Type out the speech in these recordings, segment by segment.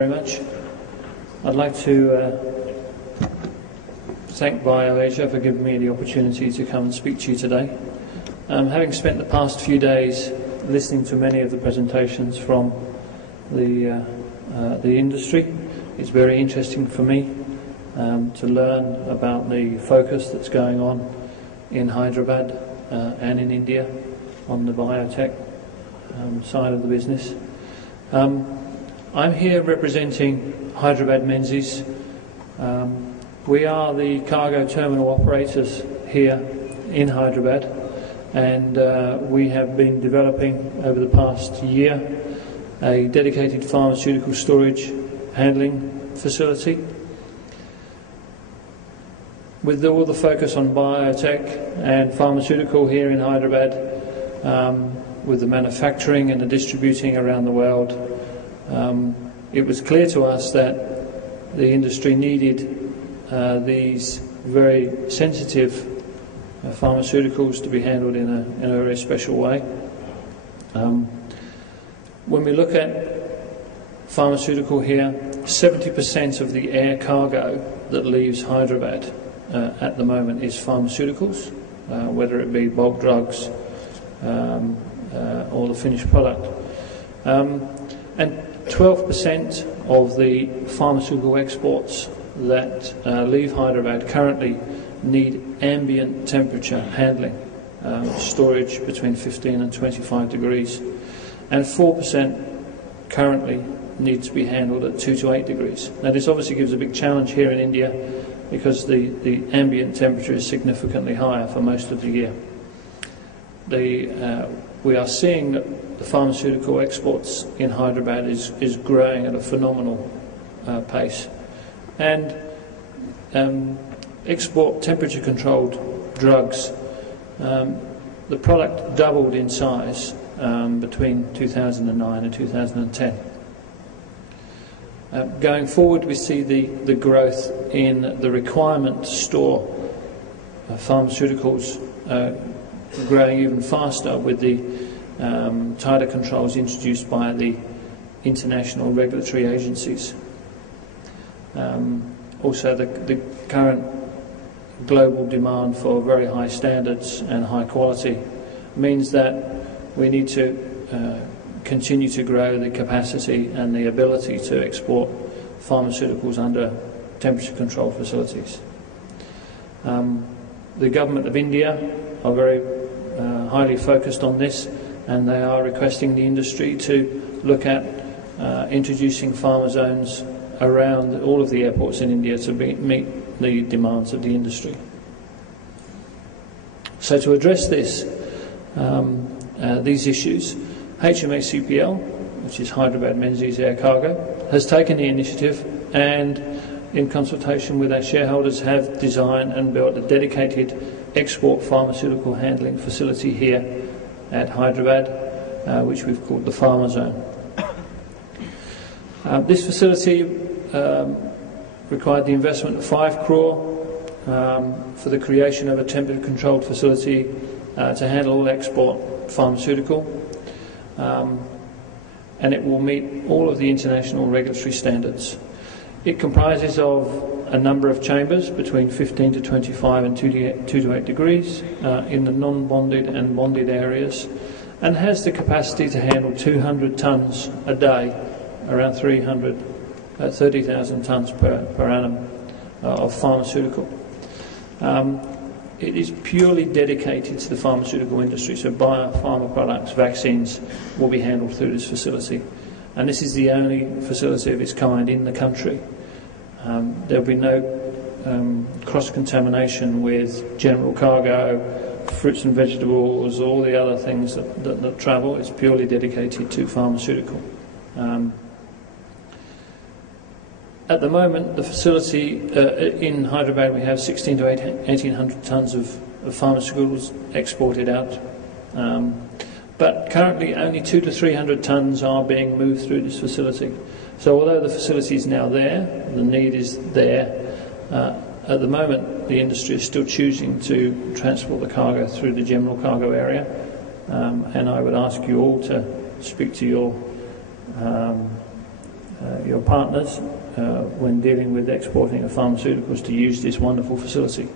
Very much. I'd like to thank BioAsia for giving me the opportunity to come and speak to you today. Having spent the past few days listening to many of the presentations from the industry, it's very interesting for me to learn about the focus that's going on in Hyderabad and in India on the biotech side of the business. I'm here representing Hyderabad Menzies. We are the cargo terminal operators here in Hyderabad, and we have been developing over the past year a dedicated pharmaceutical storage handling facility. With all the focus on biotech and pharmaceutical here in Hyderabad, with the manufacturing and the distributing around the world, it was clear to us that the industry needed these very sensitive pharmaceuticals to be handled in a very special way. When we look at pharmaceutical here, 70% of the air cargo that leaves Hyderabad at the moment is pharmaceuticals, whether it be bulk drugs or the finished product. And 12% of the pharmaceutical exports that leave Hyderabad currently need ambient temperature handling, storage between 15 and 25 degrees, and 4% currently need to be handled at 2 to 8 degrees. Now this obviously gives a big challenge here in India because the ambient temperature is significantly higher for most of the year. We are seeing that the pharmaceutical exports in Hyderabad is growing at a phenomenal pace, and export temperature controlled drugs, the product doubled in size between 2009 and 2010. Going forward, we see the growth in the requirement to store pharmaceuticals growing even faster with the tighter controls introduced by the international regulatory agencies. Also, the current global demand for very high standards and high quality means that we need to continue to grow the capacity and the ability to export pharmaceuticals under temperature controlled facilities. The government of India are very highly focused on this, and they are requesting the industry to look at introducing pharma zones around all of the airports in India to meet the demands of the industry. So to address this, these issues, HMACPL, which is Hyderabad Menzies Air Cargo, has taken the initiative and, in consultation with our shareholders, have designed and built a dedicated export pharmaceutical handling facility here at Hyderabad, which we've called the Pharma Zone. This facility required the investment of 5 crore for the creation of a temperature-controlled facility to handle all export pharmaceutical, and it will meet all of the international regulatory standards. It comprises of a number of chambers between 15 to 25 and 2 to 8 degrees in the non-bonded and bonded areas, and has the capacity to handle 200 tonnes a day, around 30,000 tonnes per annum of pharmaceutical. It is purely dedicated to the pharmaceutical industry, so biopharma products, vaccines will be handled through this facility, and this is the only facility of its kind in the country. There will be no cross-contamination with general cargo, fruits and vegetables, all the other things that travel. It's purely dedicated to pharmaceutical. At the moment, the facility in Hyderabad, we have 16 to 1800 tonnes of pharmaceuticals exported out. But currently only 200 to 300 tonnes are being moved through this facility. So although the facility is now there, the need is there, at the moment the industry is still choosing to transport the cargo through the general cargo area, and I would ask you all to speak to your your partners when dealing with exporting of pharmaceuticals to use this wonderful facility.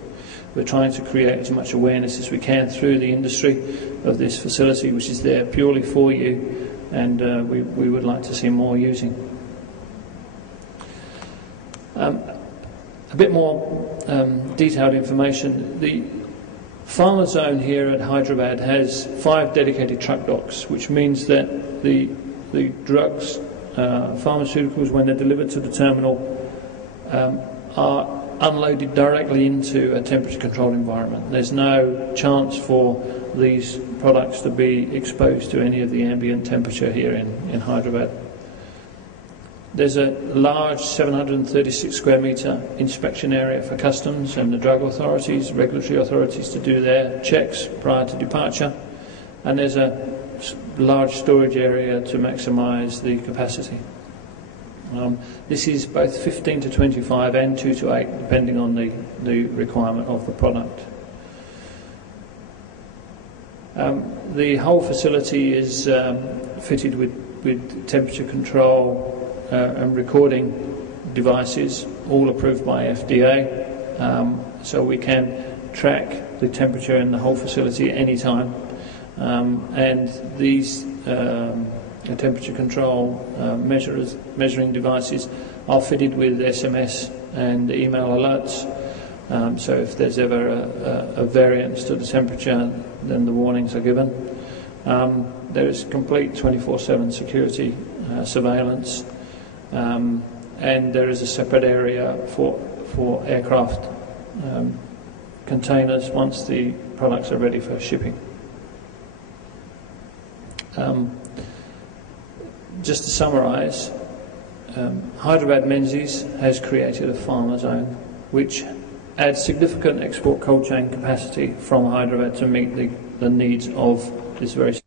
We're trying to create as much awareness as we can through the industry of this facility, which is there purely for you, and we would like to see more using. A bit more detailed information. The Pharma Zone here at Hyderabad has 5 dedicated truck docks, which means that the drugs, pharmaceuticals, when they're delivered to the terminal, are unloaded directly into a temperature-controlled environment. There's no chance for these products to be exposed to any of the ambient temperature here in Hyderabad. There's a large 736 square metre inspection area for customs and the drug authorities, regulatory authorities to do their checks prior to departure, and there's a large storage area to maximise the capacity. This is both 15 to 25 and 2 to 8, depending on the requirement of the product. The whole facility is fitted with temperature control and recording devices, all approved by FDA, so we can track the temperature in the whole facility at any time. And these temperature control measuring devices are fitted with SMS and email alerts. So if there's ever a variance to the temperature, then the warnings are given. There is complete 24/7 security surveillance, and there is a separate area for aircraft containers once the products are ready for shipping. Just to summarise, Hyderabad Menzies has created a Pharma Zone which adds significant export cold chain capacity from Hyderabad to meet the needs of this very